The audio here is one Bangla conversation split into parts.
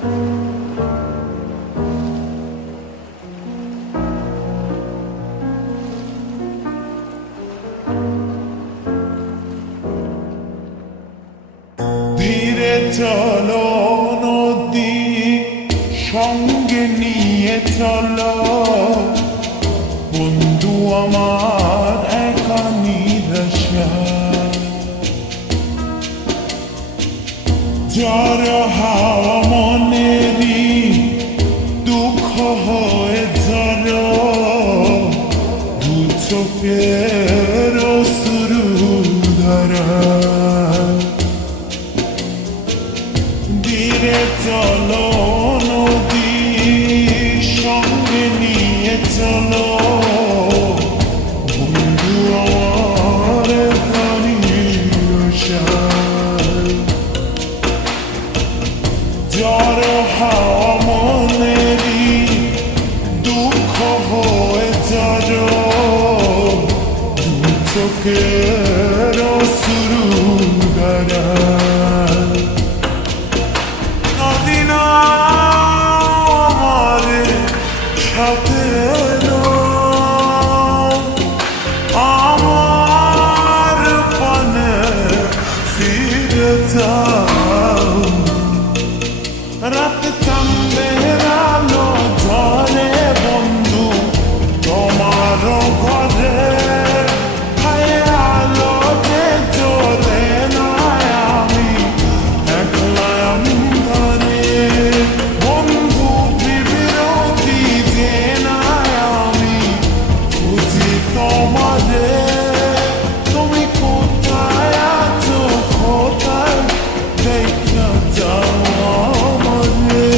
ধীরে চলো নদী সঙ্গে নিয়ে চলো বন্ধু আমার একা নিরাশা ঝড় হাওয়া মনেরই দুঃখ হয়ে ঝড় দু চোখের অশ্রু ধারা ধীরে চলো নদী সঙ্গে নিয়ে চলো বন্ধু আমার ঝড় হাওয়া মনেরই দুঃখ হয়ে ঝড় দু চোখের অশ্রু ধারা সাথে আমার পানে ফিরে যাও রাত চাঁদের আলো ঝরে বন্ধু তোমার ঘরে আলো যে চলে না আমি একলা অন্ধরে বন্ধু বিরতি যে না আমি খুঁজি তোমারে তুমি কোথায় আছো কোথায় দেখা যাও আমারে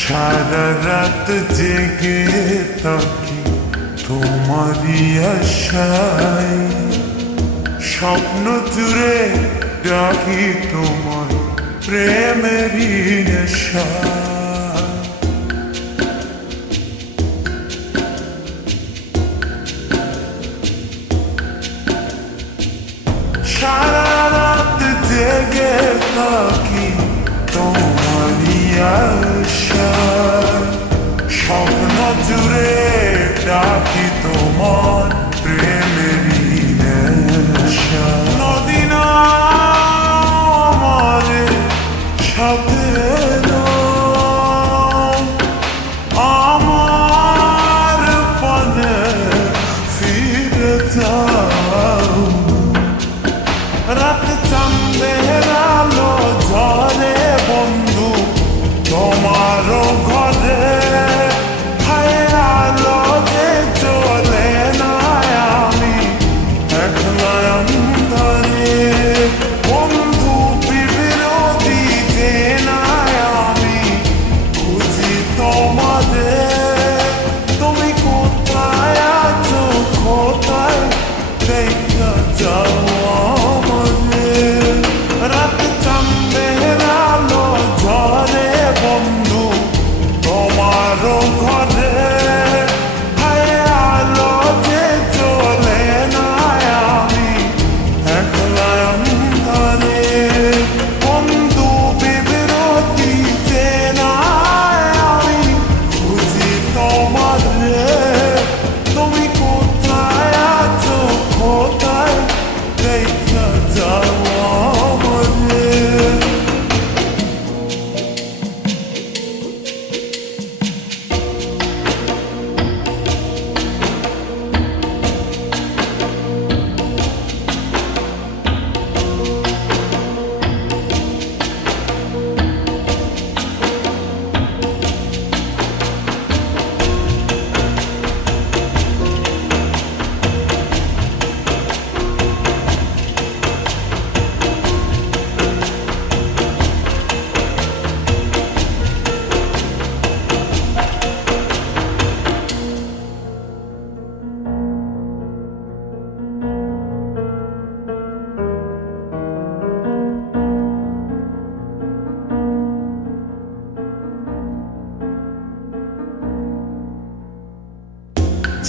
সারা রাত জেগে থাকি তোমারই আশায় স্বপ্ন জুড়ে ডাকি তোমার প্রেমেরই নেশা সারা রাত জেগে থাকি তোমারই আশায় স্বপ্ন জুড়ে ডাকি তোমার প্রেমেরই নেশা নদী না আমারে সাথে আমার পানে ফিরে যাও রাত চাঁদের আলো ঝরে বন্ধু তোমার ঘরে আলো যে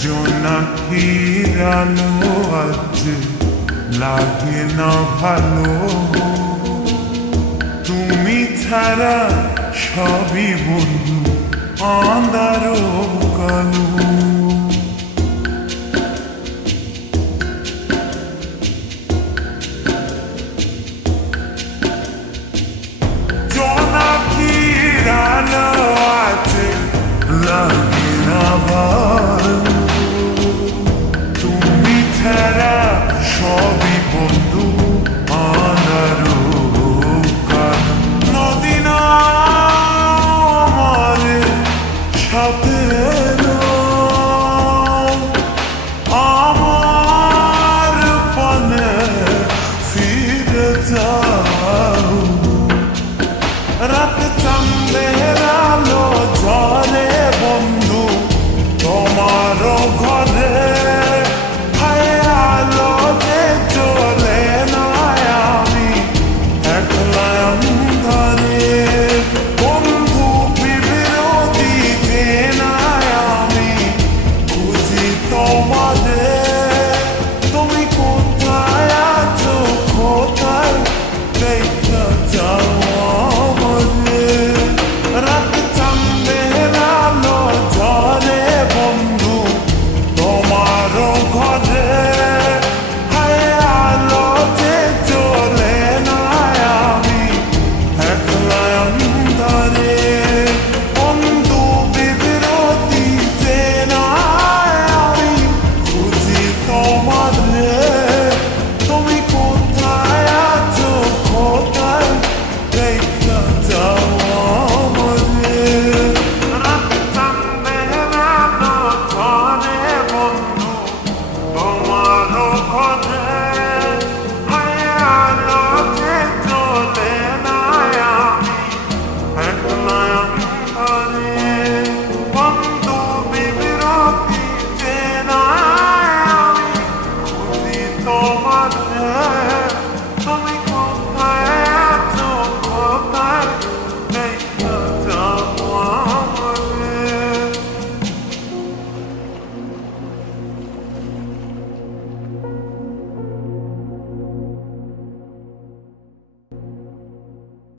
জোনাকির আলো আজ লাগে না ভালো, তুমি ছাড়া সবই বন্ধু আঁধারো কালো।